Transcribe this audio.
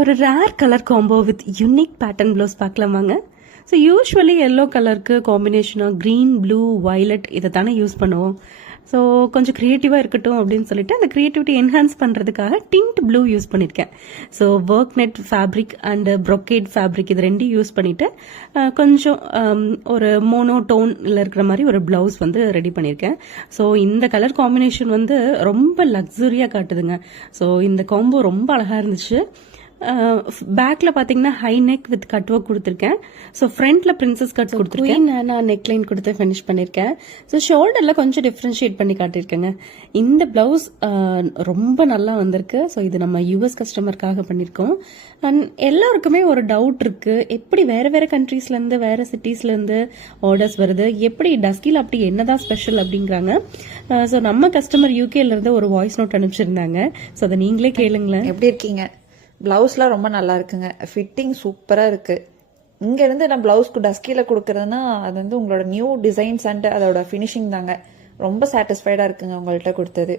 ஒரு rare colour combo with unique pattern blouse பார்க்கலாம் வாங்க. ஸோ யூஸ்வலி எல்லோ கலருக்கு காம்பினேஷனாக க்ரீன், ப்ளூ, வயலட் இதை தானே யூஸ் பண்ணுவோம். ஸோ கொஞ்சம் க்ரியேட்டிவாக இருக்கட்டும் அப்படின்னு சொல்லிட்டு அந்த க்ரியேட்டிவிட்டி என்ஹான்ஸ் பண்ணுறதுக்காக டிண்ட் ப்ளூ யூஸ் பண்ணியிருக்கேன். So work net fabric and brocade fabric இது ரெண்டையும் யூஸ் பண்ணிவிட்டு கொஞ்சம் ஒரு மோனோ டோனில் இருக்கிற மாதிரி ஒரு ப்ளவுஸ் வந்து ரெடி பண்ணியிருக்கேன். ஸோ இந்த கலர் காம்பினேஷன் வந்து ரொம்ப லக்ஸுரியாக காட்டுதுங்க. ஸோ இந்த காம்போ ரொம்ப அழகாக இருந்துச்சு. பேக்ல பாத்தீங்கன்னா high neck with cut work கொடுத்துருக்கேன். ஸோ ஃப்ரண்ட்ல பிரின்சஸ் கட் கொடுத்துருக்கேன். நான் நெக் லைன் கொடுத்து ஃபினிஷ் பண்ணிருக்கேன். ஸோ ஷோல்டர்ல கொஞ்சம் டிஃபரன்ஷியேட் பண்ணி காட்டியிருக்கேங்க. இந்த பிளவுஸ் ரொம்ப நல்லா வந்திருக்கு. ஸோ இது நம்ம யூஎஸ் கஸ்டமருக்காக பண்ணியிருக்கோம். அண்ட் எல்லாருக்குமே ஒரு டவுட் இருக்கு, எப்படி வேற வேற கண்ட்ரீஸ்ல இருந்து வேற சிட்டிஸ்ல இருந்து ஆர்டர்ஸ் வருது, எப்படி டஸ்கில் அப்படி என்னதான் ஸ்பெஷல் அப்படிங்கிறாங்க. ஸோ நம்ம கஸ்டமர் யூகேல இருந்து ஒரு வாய்ஸ் நோட் அனுப்பிச்சிருந்தாங்க. ஸோ அதை நீங்களே கேளுங்களேன். எப்படி இருக்கீங்க? பிளவுஸ்லாம் ரொம்ப நல்லா இருக்குங்க. ஃபிட்டிங் சூப்பராக இருக்கு. இங்க இருந்து நான் பிளவுஸ்க்கு டஸ்கில கொடுக்கறதுனா அது வந்து உங்களோட நியூ டிசைன்ஸ் அண்ட் அதோட ஃபினிஷிங் தாங்க. ரொம்ப சாட்டிஸ்ஃபைடா இருக்குங்க உங்கள்கிட்ட கொடுத்தது.